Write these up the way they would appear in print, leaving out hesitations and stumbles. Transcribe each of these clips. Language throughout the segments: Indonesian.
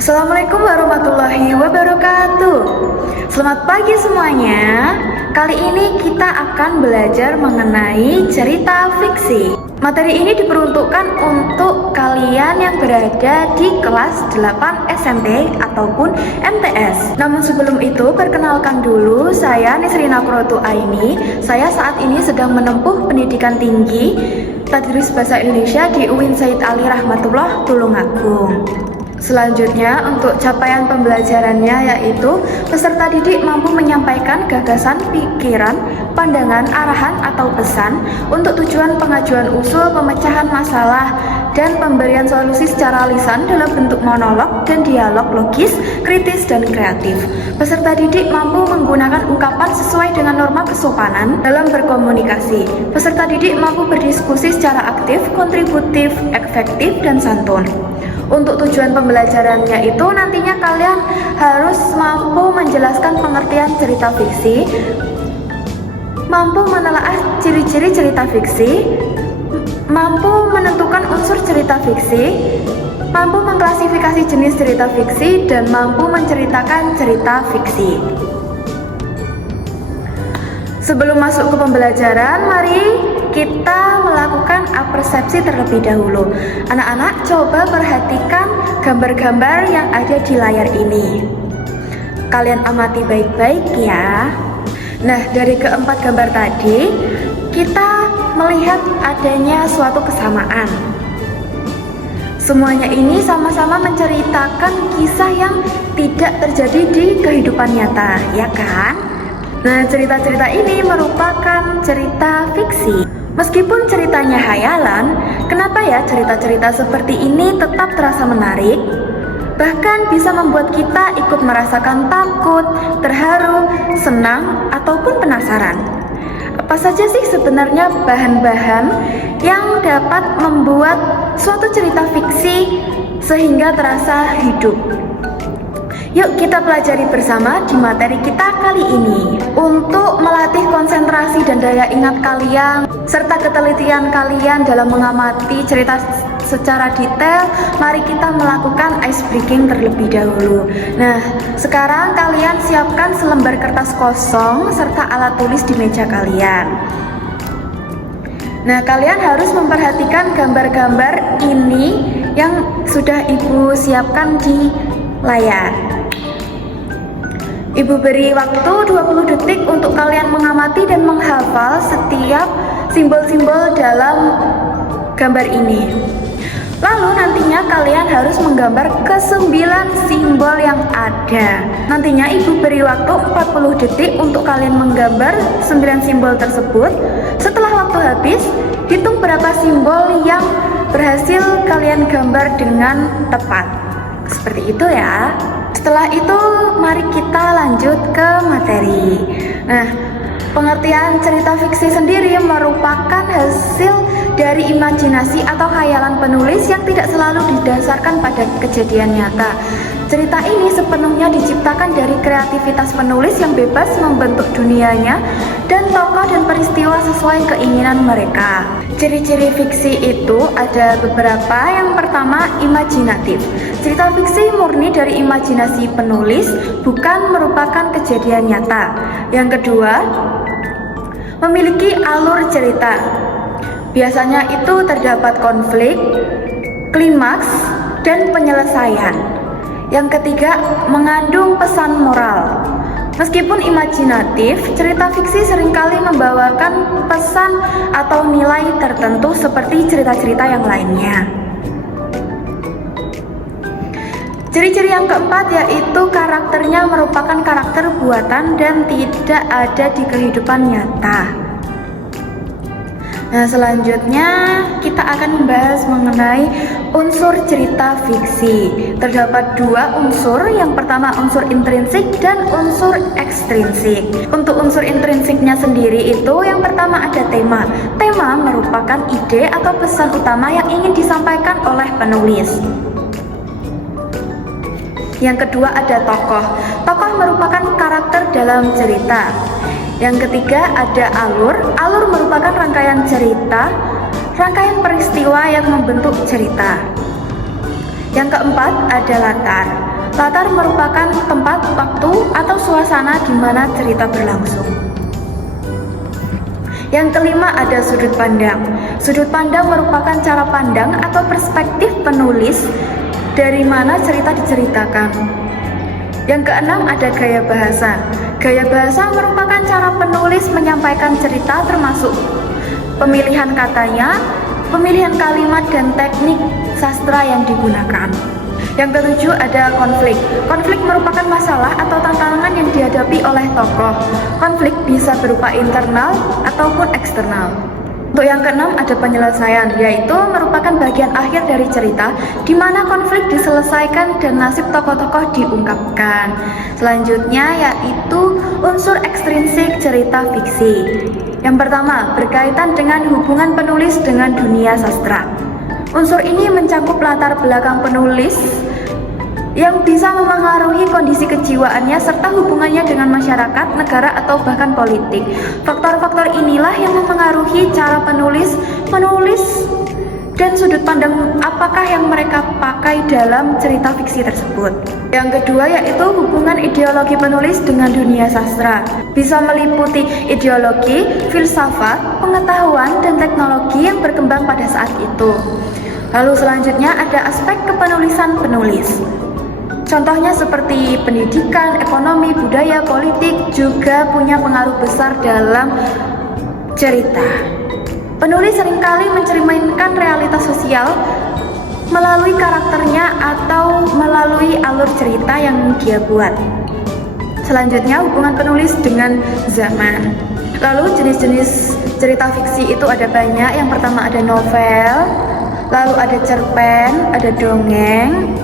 Assalamualaikum warahmatullahi wabarakatuh. Selamat pagi semuanya. Kali ini kita akan belajar mengenai cerita fiksi. Materi ini diperuntukkan untuk kalian yang berada di kelas 8 SMP ataupun MTS. Namun sebelum itu, perkenalkan dulu, saya Nisrina Qurratu Aini. Saya saat ini sedang menempuh pendidikan tinggi Tadris Bahasa Indonesia di UIN Said Ali Rahmatullah Tulungagung. Selanjutnya, untuk capaian pembelajarannya yaitu peserta didik mampu menyampaikan gagasan, pikiran, pandangan, arahan, atau pesan untuk tujuan pengajuan usul, pemecahan masalah, dan pemberian solusi secara lisan dalam bentuk monolog dan dialog logis, kritis, dan kreatif. Peserta didik mampu menggunakan ungkapan sesuai dengan norma kesopanan dalam berkomunikasi. Peserta didik mampu berdiskusi secara aktif, kontributif, efektif, dan santun. Untuk tujuan pembelajarannya itu nantinya kalian harus mampu menjelaskan pengertian cerita fiksi, mampu menelaah ciri-ciri cerita fiksi, mampu menentukan unsur cerita fiksi, mampu mengklasifikasi jenis cerita fiksi, dan mampu menceritakan cerita fiksi. Sebelum masuk ke pembelajaran, mari kita melakukan apersepsi terlebih dahulu. Anak-anak, coba perhatikan gambar-gambar yang ada di layar ini. Kalian amati baik-baik ya. Nah, dari keempat gambar tadi, kita melihat adanya suatu kesamaan. Semuanya ini sama-sama menceritakan kisah yang tidak terjadi di kehidupan nyata, ya kan? Nah, cerita-cerita ini merupakan cerita fiksi. Meskipun ceritanya khayalan, kenapa ya cerita-cerita seperti ini tetap terasa menarik? Bahkan bisa membuat kita ikut merasakan takut, terharu, senang, ataupun penasaran. Apa saja sih sebenarnya bahan-bahan yang dapat membuat suatu cerita fiksi sehingga terasa hidup? Yuk kita pelajari bersama di materi kita kali ini. Untuk melatih konsentrasi dan daya ingat kalian serta ketelitian kalian dalam mengamati cerita secara detail, mari kita melakukan ice breaking terlebih dahulu. Nah, sekarang kalian siapkan selembar kertas kosong serta alat tulis di meja kalian. Nah, kalian harus memperhatikan gambar-gambar ini yang sudah Ibu siapkan di layar. Ibu beri waktu 20 detik untuk kalian mengamati dan menghafal setiap simbol-simbol dalam gambar ini. Lalu nantinya kalian harus menggambar ke-9 simbol yang ada. Nantinya Ibu beri waktu 40 detik untuk kalian menggambar 9 simbol tersebut. Setelah waktu habis, hitung berapa simbol yang berhasil kalian gambar dengan tepat. Seperti itu ya. Setelah itu, mari kita lanjut ke materi. Nah, pengertian cerita fiksi sendiri merupakan hasil dari imajinasi atau khayalan penulis yang tidak selalu didasarkan pada kejadian nyata. Cerita ini sepenuhnya diciptakan dari kreativitas penulis yang bebas membentuk dunianya dan tokoh dan peristiwa sesuai keinginan mereka. Ciri-ciri fiksi itu ada beberapa. Yang pertama, imajinatif. Cerita fiksi murni dari imajinasi penulis, bukan merupakan kejadian nyata. Yang kedua, memiliki alur cerita. Biasanya itu terdapat konflik, klimaks, dan penyelesaian. Yang ketiga, mengandung pesan moral. Meskipun imajinatif, cerita fiksi seringkali membawakan pesan atau nilai tertentu seperti cerita-cerita yang lainnya. Ciri-ciri yang keempat yaitu karakternya merupakan karakter buatan dan tidak ada di kehidupan nyata. Nah, selanjutnya kita akan membahas mengenai unsur cerita fiksi. Terdapat dua unsur, yang pertama unsur intrinsik dan unsur ekstrinsik. Untuk unsur intrinsiknya sendiri itu yang pertama ada tema. Tema merupakan ide atau pesan utama yang ingin disampaikan oleh penulis. Yang kedua ada tokoh. Tokoh merupakan karakter dalam cerita. Yang ketiga ada alur. Alur merupakan rangkaian cerita, rangkaian peristiwa yang membentuk cerita. Yang keempat ada latar. Latar merupakan tempat, waktu, atau suasana di mana cerita berlangsung. Yang kelima ada sudut pandang. Sudut pandang merupakan cara pandang atau perspektif penulis dari mana cerita diceritakan. Yang keenam ada gaya bahasa. Gaya bahasa merupakan cara penulis menyampaikan cerita termasuk pemilihan katanya, pemilihan kalimat, dan teknik sastra yang digunakan. Yang ketujuh ada konflik. Konflik merupakan masalah atau tantangan yang dihadapi oleh tokoh. Konflik bisa berupa internal ataupun eksternal. Untuk yang keenam ada penyelesaian, yaitu merupakan bagian akhir dari cerita di mana konflik diselesaikan dan nasib tokoh-tokoh diungkapkan. Selanjutnya yaitu unsur ekstrinsik cerita fiksi. Yang pertama, berkaitan dengan hubungan penulis dengan dunia sastra. Unsur ini mencakup latar belakang penulis yang bisa memengaruhi kondisi kejiwaannya serta hubungannya dengan masyarakat, negara, atau bahkan politik. Faktor-faktor inilah yang memengaruhi cara penulis dan sudut pandang apakah yang mereka pakai dalam cerita fiksi tersebut. Yang kedua yaitu hubungan ideologi penulis dengan dunia sastra. Bisa meliputi ideologi, filsafat, pengetahuan, dan teknologi yang berkembang pada saat itu. Lalu selanjutnya ada aspek kepenulisan penulis. Contohnya seperti pendidikan, ekonomi, budaya, politik juga punya pengaruh besar dalam cerita. Penulis seringkali mencerminkan realitas sosial melalui karakternya atau melalui alur cerita yang dia buat. Selanjutnya hubungan penulis dengan zaman. Lalu jenis-jenis cerita fiksi itu ada banyak. Yang pertama ada novel, lalu ada cerpen, ada dongeng,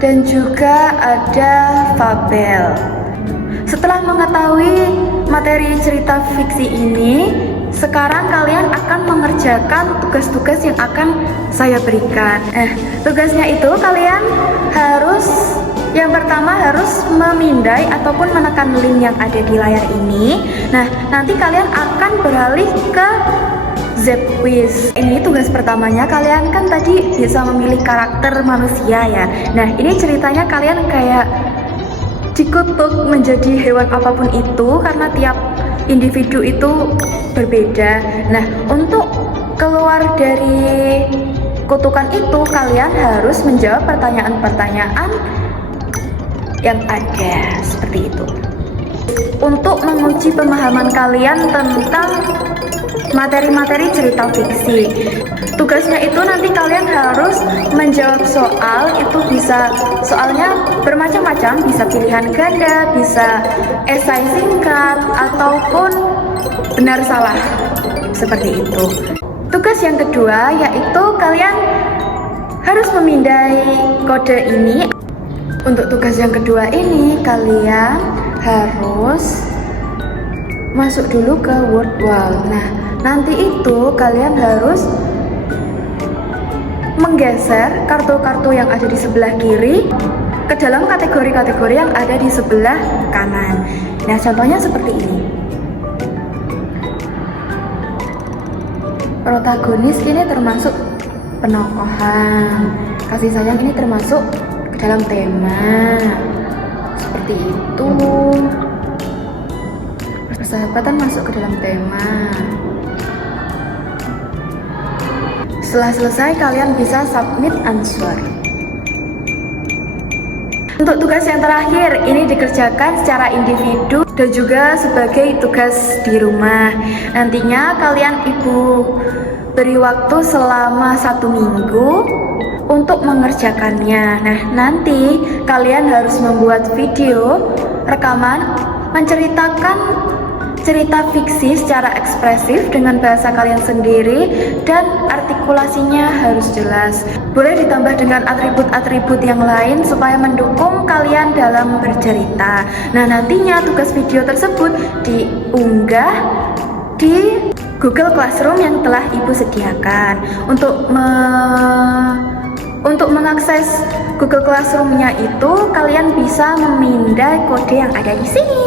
dan juga ada fabel. Setelah mengetahui materi cerita fiksi ini, sekarang kalian akan mengerjakan tugas-tugas yang akan saya berikan. Tugasnya itu kalian harus, yang pertama harus memindai ataupun menekan link yang ada di layar ini. Nah, nanti kalian akan beralih ke Zepquiz. Ini tugas pertamanya, kalian kan tadi bisa memilih karakter manusia ya. Nah, ini ceritanya kalian kayak dikutuk menjadi hewan apapun itu karena tiap individu itu berbeda. Nah, untuk keluar dari kutukan itu kalian harus menjawab pertanyaan-pertanyaan yang ada seperti itu. Untuk menguji pemahaman kalian tentang materi-materi cerita fiksi. Tugasnya itu nanti kalian harus menjawab soal, itu bisa soalnya bermacam-macam, bisa pilihan ganda, bisa esai singkat, ataupun benar salah, seperti itu. Tugas yang kedua yaitu kalian harus memindai kode ini. Untuk tugas yang kedua ini kalian harus masuk dulu ke word wall. Nah, nanti itu kalian harus menggeser kartu-kartu yang ada di sebelah kiri ke dalam kategori-kategori yang ada di sebelah kanan. Nah, contohnya seperti ini. Protagonis ini termasuk penokohan. Kasih sayang ini termasuk ke dalam tema. Seperti itu. Persahabatan masuk ke dalam tema. Setelah selesai kalian bisa submit answer. Untuk tugas yang terakhir ini dikerjakan secara individu dan juga sebagai tugas di rumah. Nantinya kalian ibu beri waktu selama 1 minggu untuk mengerjakannya. Nah, nanti kalian harus membuat video rekaman menceritakan cerita fiksi secara ekspresif dengan bahasa kalian sendiri dan artikulasinya harus jelas. Boleh ditambah dengan atribut-atribut yang lain supaya mendukung kalian dalam bercerita. Nah, nantinya tugas video tersebut diunggah di Google Classroom yang telah Ibu sediakan. Untuk mengakses Google Classroom-nya itu kalian bisa memindai kode yang ada di sini.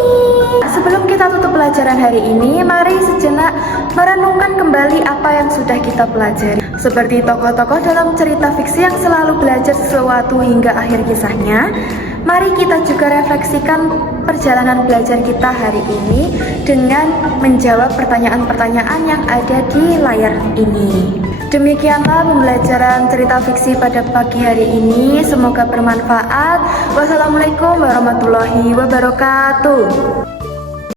Sebelum kita tutup pelajaran hari ini, mari sejenak merenungkan kembali apa yang sudah kita pelajari. Seperti tokoh-tokoh dalam cerita fiksi yang selalu belajar sesuatu hingga akhir kisahnya, mari kita juga refleksikan perjalanan belajar kita hari ini dengan menjawab pertanyaan-pertanyaan yang ada di layar ini. Demikianlah pembelajaran cerita fiksi pada pagi hari ini. Semoga bermanfaat. Wassalamualaikum warahmatullahi wabarakatuh.